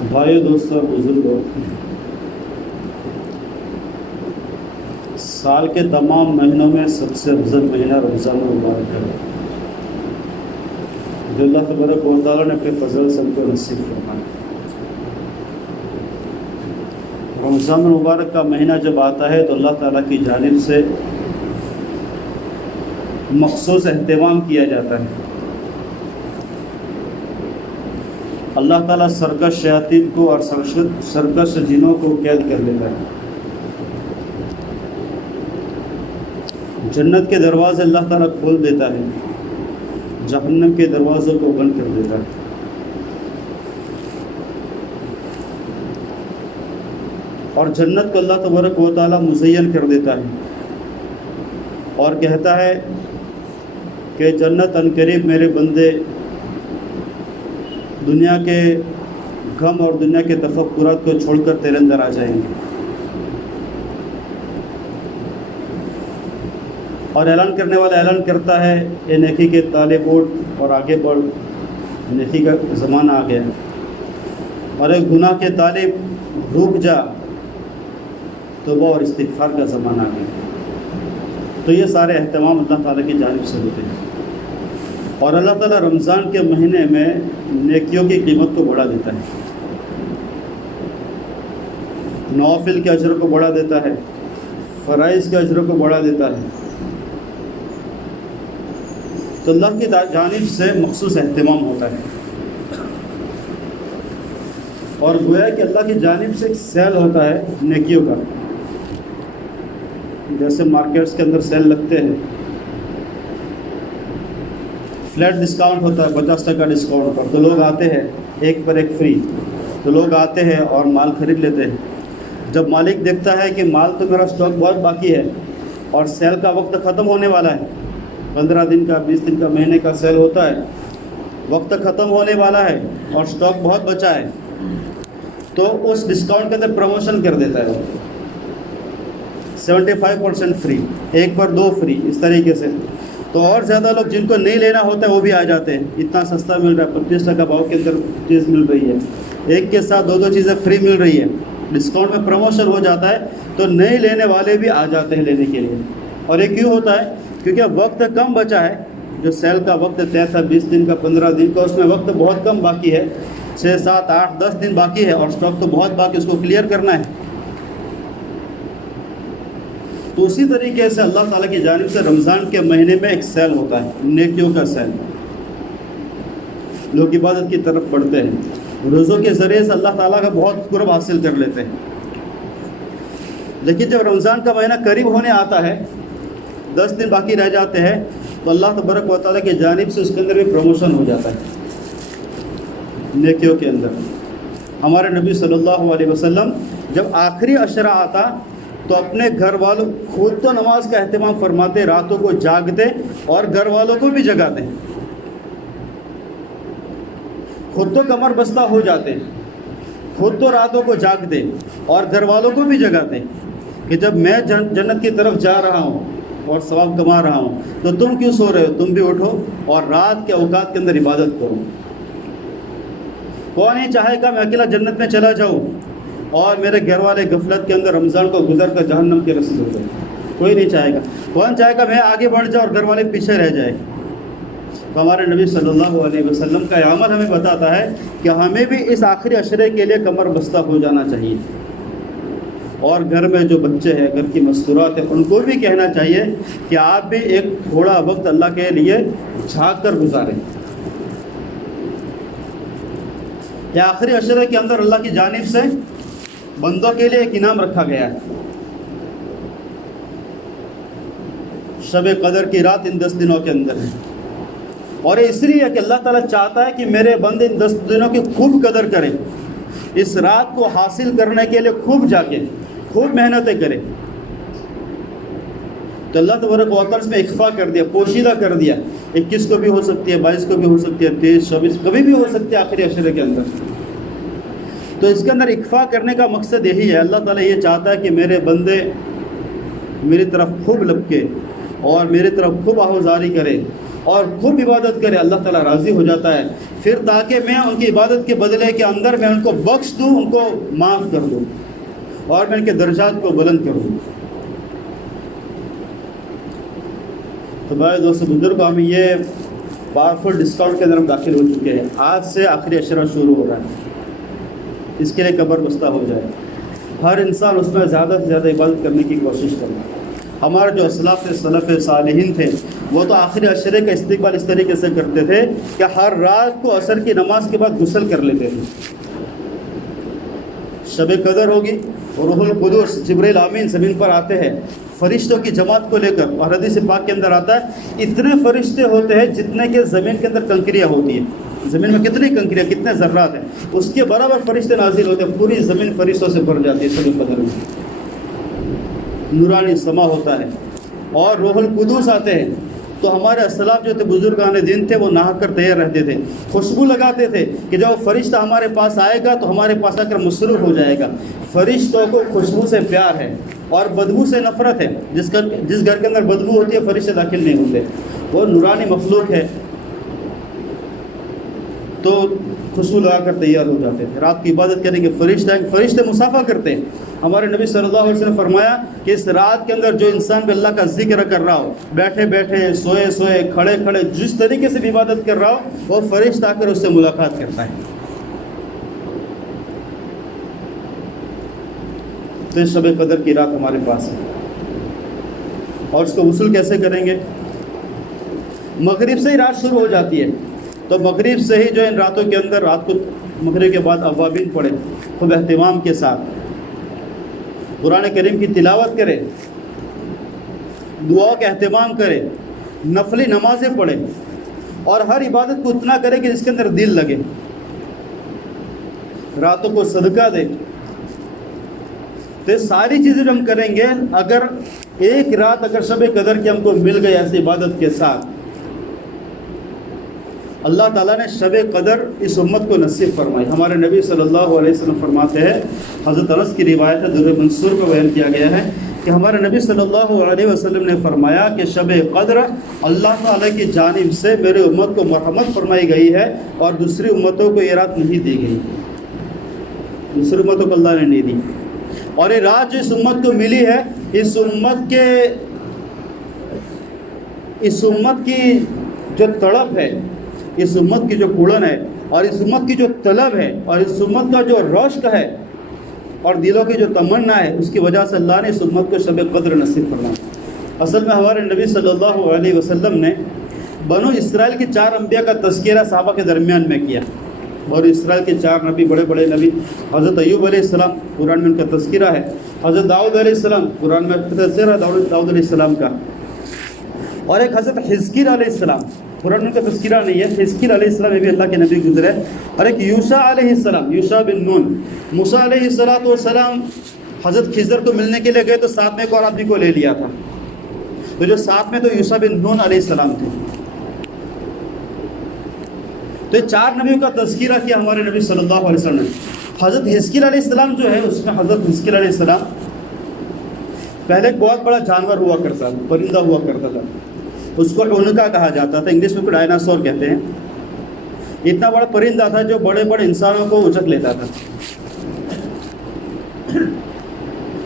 بھائیو دوستوں بزرگوں، سال کے تمام مہینوں میں سب سے افضل مہینہ رمضان المبارک ہے، جو اللہ تبارک و تعالیٰ نے اپنے فضل سے ہم کو نصیب فرمایا۔ رمضان المبارک کا مہینہ جب آتا ہے تو اللہ تعالیٰ کی جانب سے مخصوص اہتمام کیا جاتا ہے۔ اللہ تعالیٰ سرکش شیاطین کو اور سرکش جنوں کو قید کر لیتا ہے۔ جنت کے دروازے اللہ تعالیٰ کھول دیتا ہے، جہنم کے دروازوں کو بند کر دیتا ہے۔ اور جنت کو اللہ تبارک و تعالیٰ مزین کر دیتا ہے اور کہتا ہے کہ جنت عنقریب میرے بندے دنیا کے غم اور دنیا کے تفکرات کو چھوڑ کر تیرے اندر آ جائیں گے۔ اور اعلان کرنے والا اعلان کرتا ہے، اے نیکی کے طالب اٹھ اور آگے بڑھ، نیکی کا زمانہ آ گیا۔ اور اے گناہ کے طالب رک جا، توبہ اور استغفار کا زمانہ آ گیا۔ تو یہ سارے اہتمام اللہ تعالیٰ کی جانب سے ہوتے ہیں، اور اللہ تعالیٰ رمضان کے مہینے میں نیکیوں کی قیمت کو بڑھا دیتا ہے، نوافل کے اجر کو بڑھا دیتا ہے، فرائض کے اجر کو بڑھا دیتا ہے۔ تو اللہ کی جانب سے مخصوص اہتمام ہوتا ہے، اور گویا کہ اللہ کی جانب سے ایک سیل ہوتا ہے نیکیوں کا۔ جیسے مارکیٹس کے اندر سیل لگتے ہیں، فلیٹ ڈسکاؤنٹ ہوتا ہے 50% ڈسکاؤنٹ پر، تو لوگ آتے ہیں، ایک پر ایک فری، تو لوگ آتے ہیں اور مال خرید لیتے ہیں۔ جب مالک دیکھتا ہے کہ مال تو میرا اسٹاک بہت باقی ہے اور سیل کا وقت ختم ہونے والا ہے، 15 دن کا 20 دن کا مہینے کا سیل ہوتا ہے، وقت ختم ہونے والا ہے اور اسٹاک بہت بچا ہے، تو اس ڈسکاؤنٹ کے اندر پروموشن کر دیتا ہے 75% فری، ایک پر 2 فری، اس طریقے سے۔ تو اور زیادہ لوگ جن کو نہیں لینا ہوتا ہے وہ بھی آ جاتے ہیں، اتنا سستا مل رہا ہے، 25% بھاؤ کے اندر چیز مل رہی ہے، ایک کے ساتھ 2 چیزیں فری مل رہی ہے، ڈسکاؤنٹ میں پروموشن ہو جاتا ہے، تو نہیں لینے والے بھی آ جاتے ہیں لینے کے لیے۔ اور یہ کیوں ہوتا ہے؟ کیونکہ وقت کم بچا ہے، جو سیل کا وقت طے تھا 20 دن کا 15 دن کا، اس میں وقت بہت کم باقی ہے، 6 7 8 10 دن باقی ہے، اور اسٹاک تو بہت باقی، اس کو کلیئر کرنا ہے۔ تو اسی طریقے سے اللہ تعالیٰ کی جانب سے رمضان کے مہینے میں ایک سیل ہوتا ہے، نیکیوں کا سیل، لوگ عبادت کی طرف بڑھتے ہیں، روزوں کے ذریعے سے اللہ تعالیٰ کا بہت قرب حاصل کر لیتے ہیں۔ لیکن جب رمضان کا مہینہ قریب ہونے آتا ہے، 10 دن باقی رہ جاتے ہیں، تو اللہ تبارک و تعالیٰ کی جانب سے اس کے اندر بھی پروموشن ہو جاتا ہے نیکیوں کے اندر۔ ہمارے نبی صلی اللہ علیہ وسلم جب آخری عشرہ آتا تو اپنے گھر والوں، خود تو نماز کا اہتمام فرماتے، راتوں کو جاگتے اور گھر والوں کو بھی جگاتے، خود تو کمر بستہ ہو جاتے، خود تو راتوں کو جاگتے اور گھر والوں کو بھی جگاتے کہ جب میں جنت کی طرف جا رہا ہوں اور ثواب کما رہا ہوں، تو تم کیوں سو رہے ہو؟ تم بھی اٹھو اور رات کے اوقات کے اندر عبادت کرو۔ کون نہیں چاہے گا میں اکیلا جنت میں چلا جاؤں اور میرے گھر والے غفلت کے اندر رمضان کو گزر کر جہنم کے رسید ہو گئے؟ کوئی نہیں چاہے گا۔ کون چاہے گا میں آگے بڑھ جاؤں اور گھر والے پیچھے رہ جائے؟ تو ہمارے نبی صلی اللہ علیہ وسلم کا یہ عمل ہمیں بتاتا ہے کہ ہمیں بھی اس آخری عشرے کے لیے کمر بستہ ہو جانا چاہیے، اور گھر میں جو بچے ہیں، گھر کی مستورات ہیں، ان کو بھی کہنا چاہیے کہ آپ بھی ایک تھوڑا وقت اللہ کے لیے جھانک کر گزاریں۔ یہ آخری عشرے کے اندر اللہ کی جانب سے بندوں کے لیے ایک انعام رکھا گیا ہے۔ شب قدر کی رات ان 10 دنوں کے اندر ہے، اور اس لیے کہ اللہ تعالیٰ چاہتا ہے کہ میرے بندے ان 10 دنوں کی خوب قدر کریں، اس رات کو حاصل کرنے کے لیے خوب جاگیں، خوب محنتیں کریں۔ تو اللہ تبارک و تعالیٰ اس میں اخفا کر دیا، پوشیدہ کر دیا، 21 کو بھی ہو سکتی ہے، 22 کو بھی ہو سکتی ہے، 23 24 کبھی بھی ہو سکتی ہے آخری عشرے کے اندر۔ تو اس کے اندر اخفا کرنے کا مقصد یہی ہے، اللہ تعالیٰ یہ چاہتا ہے کہ میرے بندے میری طرف خوب لپکے اور میری طرف خوب آہوزاری کرے اور خوب عبادت کرے، اللہ تعالیٰ راضی ہو جاتا ہے، پھر تاکہ میں ان کی عبادت کے بدلے کے اندر میں ان کو بخش دوں، ان کو معاف کر دوں اور میں ان کے درجات کو بلند کر دوں۔ تو بھائی دوستو بزرگ، ہم یہ پاورفل ڈسکاؤنٹ کے اندر ہم داخل ہو چکے ہیں۔ آج سے آخری عشرہ شروع ہو رہا ہے، اس کے لیے قبر بستہ ہو جائے، ہر انسان اس میں زیادہ سے زیادہ عبادت کرنے کی کوشش کرے۔ ہمارے جو اسلاف سلف صالحین تھے وہ تو آخری عشرے کا استقبال اس طریقے سے کرتے تھے کہ ہر رات کو عصر کی نماز کے بعد غسل کر لیتے تھے۔ شب قدر ہوگی اور روح القدس جبریل امین زمین پر آتے ہیں فرشتوں کی جماعت کو لے کر، اور حدیث پاک کے اندر آتا ہے اتنے فرشتے ہوتے ہیں جتنے کہ زمین کے اندر کنکریاں ہوتی ہیں۔ زمین میں کتنی کنکریاں، کتنے ذرات ہیں، اس کے برابر فرشتے نازل ہوتے ہیں، پوری زمین فرشتوں سے بھر جاتی ہے شب قدر میں۔ نورانی سما ہوتا ہے اور روح القدس آتے ہیں۔ تو ہمارے اسلاف جو تھے بزرگان دین تھے وہ نہا کر تیار رہتے تھے، خوشبو لگاتے تھے کہ جب فرشتہ ہمارے پاس آئے گا تو ہمارے پاس آ کر مسرور ہو جائے گا۔ فرشتوں کو خوشبو سے پیار ہے اور بدبو سے نفرت ہے۔ جس گھر کے اندر بدبو ہوتی ہے فرشتے داخل نہیں ہوتے، وہ نورانی مخلوق ہے، تو خوشبو لگا کر تیار ہو جاتے تھے۔ رات کی عبادت کریں گے، فرشتے مسافہ کرتے ہیں۔ ہمارے نبی صلی اللہ علیہ وسلم نے فرمایا کہ اس رات کے اندر جو انسان بھی اللہ کا ذکر کر رہا ہو، بیٹھے بیٹھے، سوئے سوئے، کھڑے کھڑے، جس طریقے سے بھی عبادت کر رہا ہو، وہ فرشتہ آ کر اس سے ملاقات کرتا ہے۔ تو شب قدر کی رات ہمارے پاس ہے، اور اس کو وصول کیسے کریں گے؟ مغرب سے ہی رات شروع ہو جاتی ہے، تو مغرب سے ہی جو ان راتوں کے اندر رات کو مغرب کے بعد اوابین پڑھے، خوب اہتمام کے ساتھ قرآن کریم کی تلاوت کرے، دعا کا اہتمام کرے، نفلی نمازیں پڑھے، اور ہر عبادت کو اتنا کرے کہ جس کے اندر دل لگے، راتوں کو صدقہ دے۔ تو یہ ساری چیزیں جو ہم کریں گے، اگر ایک رات اگر شب قدر کی ہم کو مل گئی ایسی عبادت کے ساتھ، اللہ تعالیٰ نے شب قدر اس امت کو نصیب فرمائی۔ ہمارے نبی صلی اللہ علیہ وسلم فرماتے ہیں، حضرت انس کی روایت ہے، در منصور میں بیان کیا گیا ہے کہ ہمارے نبی صلی اللہ علیہ وسلم نے فرمایا کہ شب قدر اللہ تعالیٰ کی جانب سے میرے امت کو مرحمت فرمائی گئی ہے، اور دوسری امتوں کو یہ رات نہیں دی گئی، دوسری امتوں کو اللہ نے نہیں دی۔ اور یہ رات جو اس امت کو ملی ہے، اس امت کی جو تڑپ ہے، اس امت کی جو کوڑن ہے، اور اس امت کی جو طلب ہے، اور اس امت کا جو رشک ہے اور دلوں کی جو تمنا ہے، اس کی وجہ سے اللہ نے اس امت کو شب قدر نصیب فرمایا۔ اصل میں ہمارے نبی صلی اللہ علیہ وسلم نے بنو اسرائیل کے 4 انبیاء کا تذکرہ صحابہ کے درمیان میں کیا، اور اسرائیل کے 4 نبی، بڑے بڑے نبی، حضرت ایوب علیہ السلام قرآن میں ان کا تذکرہ ہے، حضرت داؤد علیہ السلام قرآن میں تذکرہ داؤد علیہ السلام کا، اور ایک حضرت حزقیل علیہ السلام قرآن میں کا تذکرہ نہیں ہے، حزقیل علیہ السلام یہ بھی اللہ کے نبی گزرے، اور ایک یوشع علیہ السلام، یوشع بن نون۔ موسیٰ علیہ السلام حضرت خضر کو ملنے کے لیے گئے تو ساتھ میں ایک اور آدمی کو لے لیا تھا، تو جو ساتھ میں تو یوشع بن نون علیہ السلام تھے۔ تو یہ 4 نبیوں کا تذکرہ کیا ہمارے نبی صلی اللہ علیہ وسلم نے۔ حضرت حزقیل علیہ السلام جو ہے، اس میں حضرت حزقیل علیہ السلام پہلے ایک بہت بڑا جانور ہوا کرتا تھا، پرندہ ہوا کرتا تھا، اس کو عنقا کہا جاتا تھا، انگلش میں ڈائناسور کہتے ہیں۔ اتنا بڑا پرندہ تھا جو بڑے بڑے انسانوں کو اچک لیتا تھا۔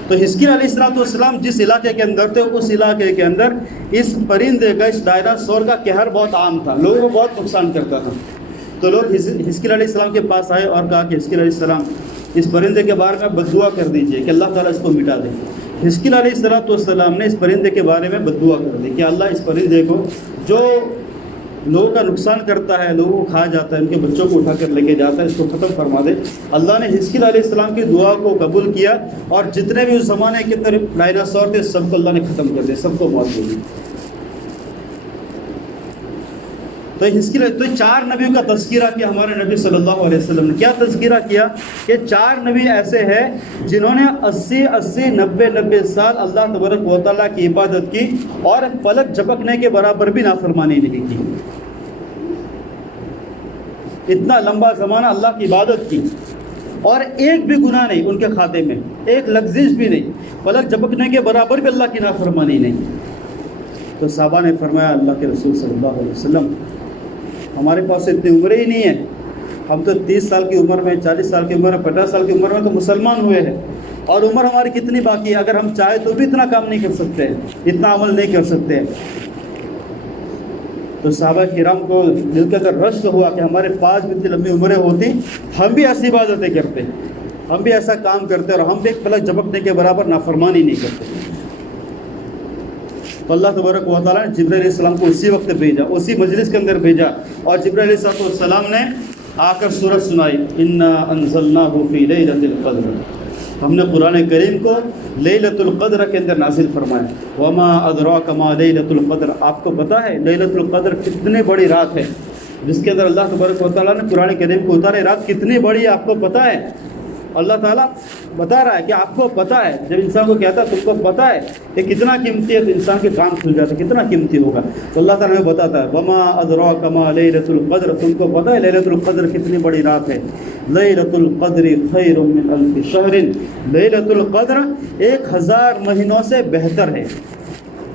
تو حزقیل علیہ السلام جس علاقے کے اندر تھے، اس علاقے کے اندر اس پرندے کا، اس ڈائناسور کا قہر بہت عام تھا، لوگوں کو بہت نقصان کرتا تھا۔ تو لوگ حزقیل علیہ السلام کے پاس آئے اور کہا کہ حزقیل علیہ السلام اس پرندے کے بارے میں بد دعا کر دیجئے کہ اللہ تعالیٰ اس کو مٹا دے۔ حزقیل علیہ السلام نے اس پرندے کے بارے میں بد دعا کر دی کہ اللہ اس پرندے کو جو لوگوں کا نقصان کرتا ہے، لوگوں کو کھا جاتا ہے، ان کے بچوں کو اٹھا کر لے کے جاتا ہے، اس کو ختم فرما دے۔ اللہ نے حزقیل علیہ السلام کی دعا کو قبول کیا، اور جتنے بھی اس زمانے کے اندر ڈائناسور تھے سب کو اللہ نے ختم کر دیا، سب کو موت دے دی۔ تو 4 نبیوں کا تذکرہ کیا ہمارے نبی صلی اللہ علیہ وسلم نے۔ کیا تذکرہ کیا کہ 4 نبی ایسے ہیں جنہوں نے 80 90 سال اللہ تبارک و تعالیٰ کی عبادت کی، اور پلک جھپکنے کے برابر بھی نافرمانی نہیں کی۔ اتنا لمبا زمانہ اللہ کی عبادت کی، اور ایک بھی گناہ نہیں ان کے کھاتے میں، ایک لغزش بھی نہیں، پلک جھپکنے کے برابر بھی اللہ کی نافرمانی نہیں۔ تو صحابہ نے فرمایا اللہ کے رسول صلی اللہ علیہ وسلم ہمارے پاس اتنی عمر ہی نہیں ہے، ہم تو 30 سال کی عمر میں، 40 سال کی عمر میں، 50 سال کی عمر میں تو مسلمان ہوئے ہیں، اور عمر ہماری کتنی باقی ہے، اگر ہم چاہیں تو بھی اتنا کام نہیں کر سکتے، اتنا عمل نہیں کر سکتے۔ تو صحابہ کرام کو دل کے اندر رشک ہوا کہ ہمارے پاس بھی اتنی لمبی عمریں ہوتی، ہم بھی ایسی عبادتیں کرتے، ہم بھی ایسا کام کرتے، اور ہم بھی ایک پلک جھپکنے کے برابر نافرمانی نہیں کرتے۔ تو اللہ تبارک و تعالیٰ نے جبرائیل علیہ السلام کو اسی وقت بھیجا، اسی مجلس کے اندر بھیجا، اور جبرائیل علیہ السلام نے آ کر سورت سنائی، انا انزلناہ فی لیلۃ القدر، ہم نے قرآن کریم کو لیلۃ القدر کے اندر نازل فرمایا۔ وما ادراک ما لیلۃ القدر، آپ کو پتہ ہے لیلۃ القدر کتنی بڑی رات ہے جس کے اندر اللہ تبارک و تعالیٰ نے قرآن کریم کو اتارے، رات کتنی بڑی ہے آپ کو پتہ ہے؟ اللہ تعالیٰ بتا رہا ہے کہ آپ کو پتہ ہے، جب انسان کو کہتا ہے تم کو پتہ ہے کہ کتنا قیمتی ہے، تو انسان کے کام کھل جاتے ہیں کتنا قیمتی ہوگا، تو اللہ تعالیٰ ہمیں بتاتا ہے وما ادراک ما لیلۃ القدر، تم کو پتہ ہے لیلۃ القدر کتنی بڑی رات ہے، لیلۃ القدر خیر من الف شہر، لیلۃ القدر 1000 مہینوں سے بہتر ہے،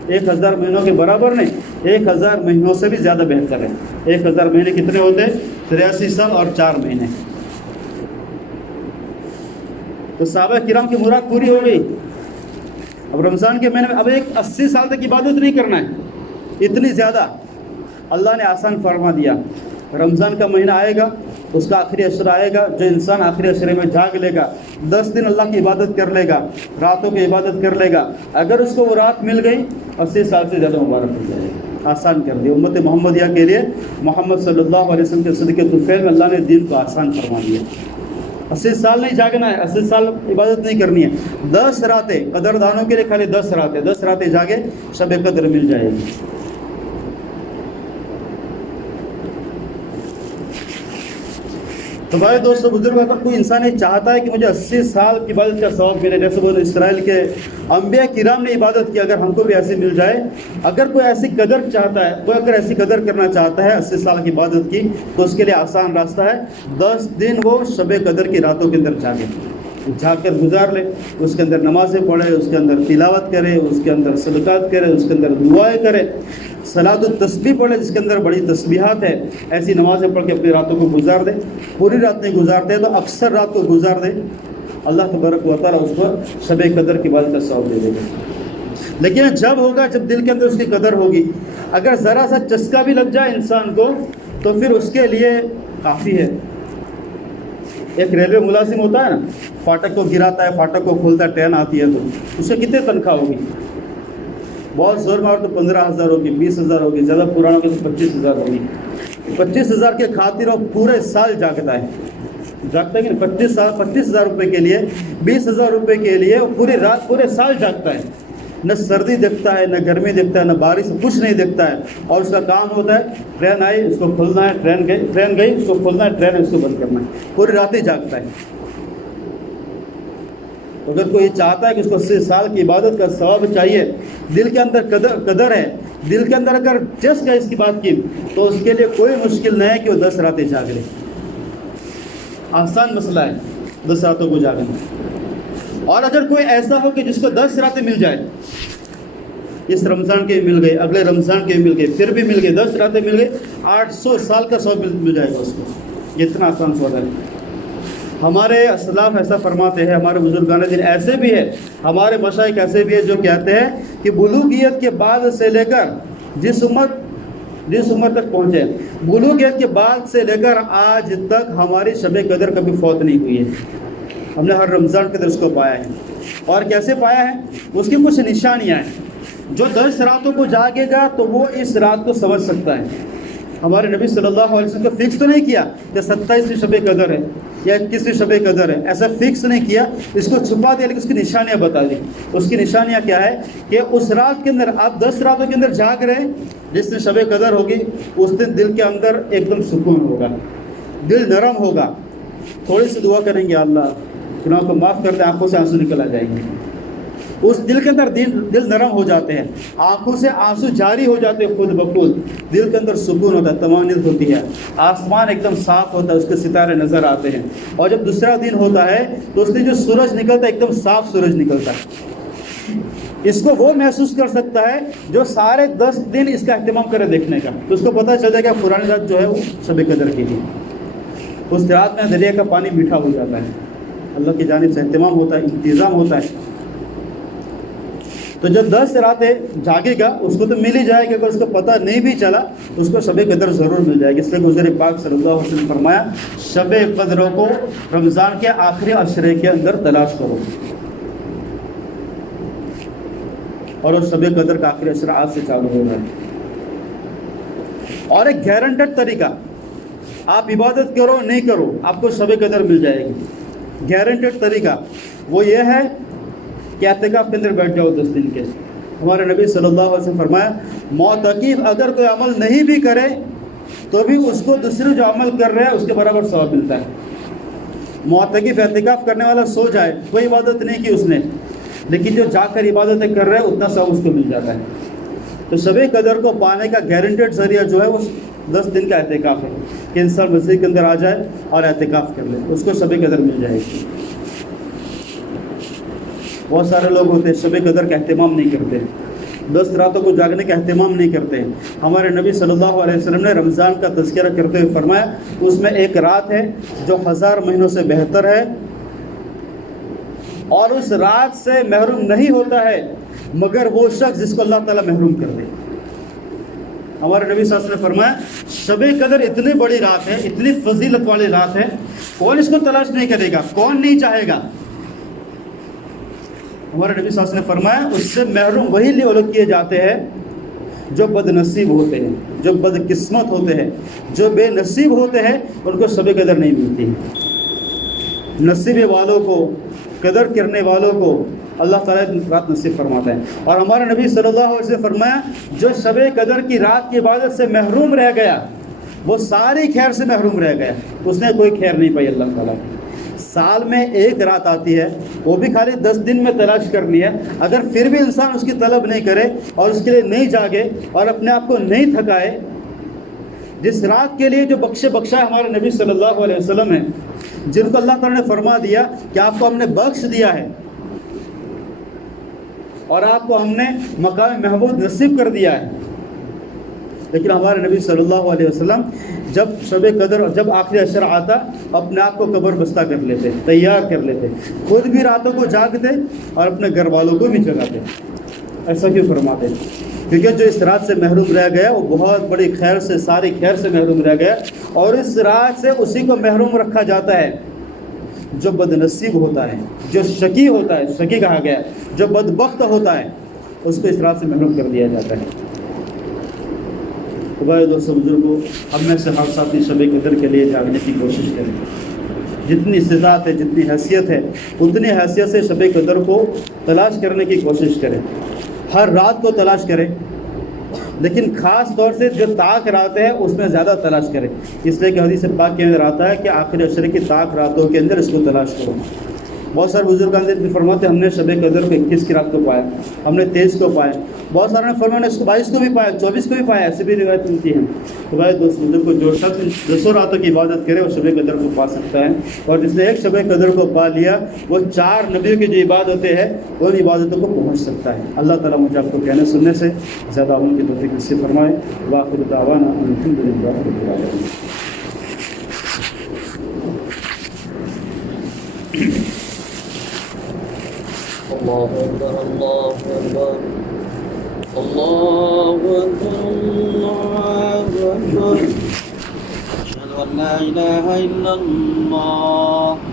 1000 مہینوں کے برابر نہیں، 1000 مہینوں سے بھی زیادہ بہتر ہے۔ 1000 مہینے کتنے ہوتے ہیں؟ 83 سال اور 4 مہینے۔ تو صحابہ کرام کی مراد پوری ہو گئی۔ اب رمضان کے مہینے میں اب ایک 80 سال تک عبادت نہیں کرنا ہے، اتنی زیادہ اللہ نے آسان فرما دیا۔ رمضان کا مہینہ آئے گا، اس کا آخری عشرہ آئے گا، جو انسان آخری عشرے میں جاگ لے گا، 10 دن اللہ کی عبادت کر لے گا، راتوں کی عبادت کر لے گا، اگر اس کو وہ رات مل گئی 80 سال سے زیادہ مبارک ہو جائے گا۔ آسان کر دیا امت محمدیہ کے لیے، محمد صلی اللہ علیہ وسلم کے صدقے طفیل میں اللہ نے دین کو آسان فرما دیا۔ 80 سال نہیں جاگنا ہے، 80 سال عبادت نہیں کرنی ہے، 10 راتیں قدر دانوں کے لیے، خالی 10 راتیں، 10 راتیں جاگے شب قدر مل جائے گی۔ تو بھائی دوستو بزرگ، اگر کوئی انسان یہ چاہتا ہے کہ مجھے 80 سال کی عبادت کا ثواب ملے، جیسے بنو اسرائیل کے انبیاء کرام نے عبادت کی، اگر ہم کو بھی ایسی مل جائے، اگر کوئی ایسی قدر چاہتا ہے، کوئی اگر ایسی قدر کرنا چاہتا ہے 80 سال کی عبادت کی، تو اس کے لیے آسان راستہ ہے، 10 دن وہ شب قدر کی راتوں کے اندر جاگ کر گزار لے، اس کے اندر نمازیں پڑھے، اس کے اندر تلاوت کرے، اس کے اندر صدقات کرے، اس کے اندر دعائیں کرے، صلاۃ التسبیح پڑھے جس کے اندر بڑی تسبیحات ہے، ایسی نمازیں پڑھ کے اپنی راتوں کو گزار دے۔ پوری رات نہیں گزارتے تو اکثر رات کو گزار دے، اللہ تبارک و تعالیٰ اس کو شب قدر کی عبادت کا ثواب دے دے گا۔ لیکن جب ہوگا جب دل کے اندر اس کی قدر ہوگی، اگر ذرا سا چسکا بھی لگ جائے انسان کو تو پھر اس کے لیے کافی ہے۔ ایک ریلوے ملازم ہوتا ہے نا، فاٹک کو گراتا ہے، فاٹک کو کھولتا ہے، ٹرین آتی ہے تو اس سے کتنے تنخواہ ہوگی؟ بہت زور مار تو 15,000 ہوگی، 20,000 ہوگی، زیادہ پرانا ہوگا تو 25,000 ہوگی۔ 25,000 کے خاطر وہ پورے سال جاگتا ہے کہ نہیں؟ 25,000 روپے کے لیے، 20,000 روپے کے لیے وہ پوری رات پورے سال جاگتا ہے، نہ سردی دیکھتا ہے، نہ گرمی دیکھتا ہے، نہ بارش، کچھ نہیں دیکھتا ہے، اور اس کا کام ہوتا ہے ٹرین آئی اس کو کھولنا ہے، ٹرین گئی اس کو کھولنا ہے، ٹرین اس کو بند کرنا ہے، پوری رات ہی جاگتا ہے۔ اگر کوئی چاہتا ہے کہ اس کو 80 سال کی عبادت کا ثواب چاہیے، دل کے اندر قدر ہے، دل کے اندر اگر جس ہے اس کی بات کی، تو اس کے لیے کوئی مشکل نہیں ہے کہ وہ 10 راتیں جاگ لے۔ آسان مسئلہ ہے 10 راتوں کو جاگنا۔ اور اگر کوئی ایسا ہو کہ جس کو 10 راتیں مل جائے، اس رمضان کے مل گئے، اگلے رمضان کے مل گئے، پھر بھی مل گئے، 10 راتیں مل گئے، 800 سال کا ثواب مل جائے گا اس کو۔ یہ اتنا آسان سودا ہے۔ ہمارے اسلاف ایسا فرماتے ہیں، ہمارے بزرگان دین ایسے بھی ہے، ہمارے مشائخ ایسے بھی ہے جو کہتے ہیں کہ بلوغیت کے بعد سے لے کر جس عمر تک پہنچے، بلوغیت کے بعد سے لے کر آج تک ہماری شب قدر کبھی فوت نہیں ہوئی ہے۔ ہم نے ہر رمضان کے اندر اس کو پایا ہے۔ اور کیسے پایا ہے؟ اس کی کچھ نشانیاں ہیں۔ جو 10 راتوں کو جاگے گا تو وہ اس رات کو سمجھ سکتا ہے۔ ہمارے نبی صلی اللہ علیہ وسلم کو فکس تو نہیں کیا کہ 27 شب قدر ہے یا 21 شب قدر ہے، ایسا فکس نہیں کیا، اس کو چھپا دیا، لیکن اس کی نشانیاں بتا دی۔ اس کی نشانیاں کیا ہے کہ اس رات کے اندر آپ 10 راتوں کے اندر جاگ رہے، جس دن شب قدر ہوگی اس دن دل کے اندر ایک دم سکون ہوگا، دل نرم ہوگا، تھوڑی سی دعا کریں گے اللہ گناہ کو معاف کر دے، آنکھوں سے آنسو نکل آ جائیں گے، اس دل کے اندر دل نرم ہو جاتے ہیں، آنکھوں سے آنسو جاری ہو جاتے ہیں خود بخود، دل کے اندر سکون ہوتا ہے، طمانینت ہوتی ہے، آسمان ایک دم صاف ہوتا ہے، اس کے ستارے نظر آتے ہیں۔ اور جب دوسرا دن ہوتا ہے تو اس دن جو سورج نکلتا ہے ایک دم صاف سورج نکلتا ہے، اس کو وہ محسوس کر سکتا ہے جو سارے 10 دن اس کا اہتمام کرے دیکھنے کا، تو اس کو پتہ چل جائے کہ فلانی رات جو ہے وہ شب قدر کی ہے۔ اس رات میں دریا کا پانی میٹھا ہو جاتا ہے، اللہ کی جانب سے اہتمام ہوتا ہے، انتظام ہوتا ہے۔ تو جو 10 راتیں جاگے گا اس کو تو مل ہی جائے گا، اگر اس کو پتہ نہیں بھی چلا اس کو شب قدر ضرور مل جائے گی۔ اس لیے حضور پاک صلی اللہ علیہ وسلم فرمایا شب قدر کو رمضان کے آخری عشرے کے اندر تلاش کرو، اور اس شب قدر کا آخری عشرہ آج سے چالو ہو رہا ہے۔ اور ایک گارنٹیڈ طریقہ، آپ عبادت کرو نہیں کرو آپ کو شب قدر مل جائے گی۔ گارنٹیڈ طریقہ وہ یہ ہے کہ اعتکاف کے اندر بیٹھ جاؤ 10 دن کے۔ ہمارے نبی صلی اللہ علیہ وسلم فرمایا معتکف اگر کوئی عمل نہیں بھی کرے تو بھی اس کو دوسرے جو عمل کر رہے ہیں اس کے برابر ثواب ملتا ہے۔ معتکف اعتکاف کرنے والا سو جائے، کوئی عبادت نہیں کی اس نے، لیکن جو جا کر عبادتیں کر رہے ہیں اتنا ثواب اس کو مل جاتا ہے۔ تو شب قدر کو پانے کا گارنٹیڈ ذریعہ جو ہے وہ 10 دن کا اعتکاف ہے کہ انسان مسجد کے اندر آ جائے اور اعتکاف کر لے، اس کو شب قدر مل جائے گی۔ بہت سارے لوگ ہوتے ہیں شب قدر کا اہتمام نہیں کرتے، 10 راتوں کو جاگنے کا اہتمام نہیں کرتے۔ ہمارے نبی صلی اللہ علیہ وسلم نے رمضان کا تذکرہ کرتے ہوئے فرمایا اس میں ایک رات ہے جو 1000 مہینوں سے بہتر ہے، اور اس رات سے محروم نہیں ہوتا ہے مگر وہ شخص جس کو اللہ تعالیٰ محروم کر دے۔ ہمارے نبی صلی اللہ علیہ وسلم نے فرمایا شب قدر اتنی بڑی رات ہے، اتنی فضیلت والی رات ہے، کون اس کو تلاش نہیں کرے گا، کون نہیں چاہے گا۔ ہمارے نبی صلی اللہ علیہ وسلم نے فرمایا اس سے محروم وہی لوگ کیے جاتے ہیں جو بد نصیب ہوتے ہیں، جو بد قسمت ہوتے ہیں، جو بے نصیب ہوتے ہیں، ان کو شب قدر نہیں ملتی۔ نصیب والوں کو، قدر کرنے والوں کو اللہ تعالیٰ رات نصیب فرماتا ہے۔ اور ہمارے نبی صلی اللہ علیہ وسلم نے فرمایا جو شب قدر کی رات کی عبادت سے محروم رہ گیا وہ ساری خیر سے محروم رہ گیا، اس نے کوئی خیر نہیں پائی اللہ تعالیٰ کی۔ سال میں ایک رات آتی ہے، وہ بھی خالی 10 دن میں تلاش کرنی ہے، اگر پھر بھی انسان اس کی طلب نہیں کرے اور اس کے لیے نہیں جاگے اور اپنے آپ کو نہیں تھکائے، جس رات کے لیے جو بخشا ہے ہمارے نبی صلی اللہ علیہ وسلم ہیں، جن کو اللہ تعالیٰ نے فرما دیا کہ آپ کو ہم نے بخش دیا ہے اور آپ کو ہم نے مقام محمود نصیب کر دیا ہے، لیکن ہمارے نبی صلی اللہ علیہ وسلم جب شب قدر، جب آخری عشر آتا اپنے آپ کو قبر بستہ کر لیتے، تیار کر لیتے، خود بھی راتوں کو جاگتے اور اپنے گھر والوں کو بھی جگاتے۔ ایسا کیوں فرماتے؟ کیونکہ جو اس رات سے محروم رہ گیا وہ بہت بڑی خیر سے، ساری خیر سے محروم رہ گیا، اور اس رات سے اسی کو محروم رکھا جاتا ہے جو بد نصیب ہوتا ہے، جو شقی ہوتا ہے، شقی کہا گیا، جو بدبخت ہوتا ہے اس کو اس رات سے محروم کر دیا جاتا ہے۔ تو بھائی دوستوں بزرگوں، اب میں سے ہر ساتھی شب قدر کے لیے جاگنے کی کوشش کریں، جتنی استطاعت ہے، جتنی حیثیت ہے اتنی حیثیت سے شب قدر کو تلاش کرنے کی کوشش کریں، ہر رات کو تلاش کریں، لیکن خاص طور سے جو طاق راتیں ہیں اس میں زیادہ تلاش کریں، اس لیے کہ حدیث پاک کے اندر آتا ہے کہ آخری عشرے کی طاق راتوں کے اندر اس کو تلاش کرو۔ بہت سارے بزرگان بھی فرماتے ہیں ہم نے شب قدر کو 21 کی رات کو پایا، ہم نے 23 کو پایا، بہت سارے نے فرمایا نے اس کو 22 کو بھی پایا، 24 کو بھی پایا، ایسی بھی روایت ملتی ہیں۔ تو بھائی دوست بزرگ کو جو شخص 10 راتوں کی عبادت کرے وہ شب قدر کو پا سکتا ہے، اور جس نے ایک شب قدر کو پا لیا وہ 4 نبیوں کی جو عبادتیں ہیں ان عبادتوں کو پہنچ سکتا ہے۔ اللہ تعالیٰ مجھے آپ کو کہنے سننے سے زیادہ عمل کی توفیق نصیب فرمائے۔ وآخر دعوانا ان الحمد للہ رب العالمین۔ اللہ اکبر، اللہ اکبر، اللہ اکبر، اللہ اکبر، اشہد ان لا الہ الا اللہ۔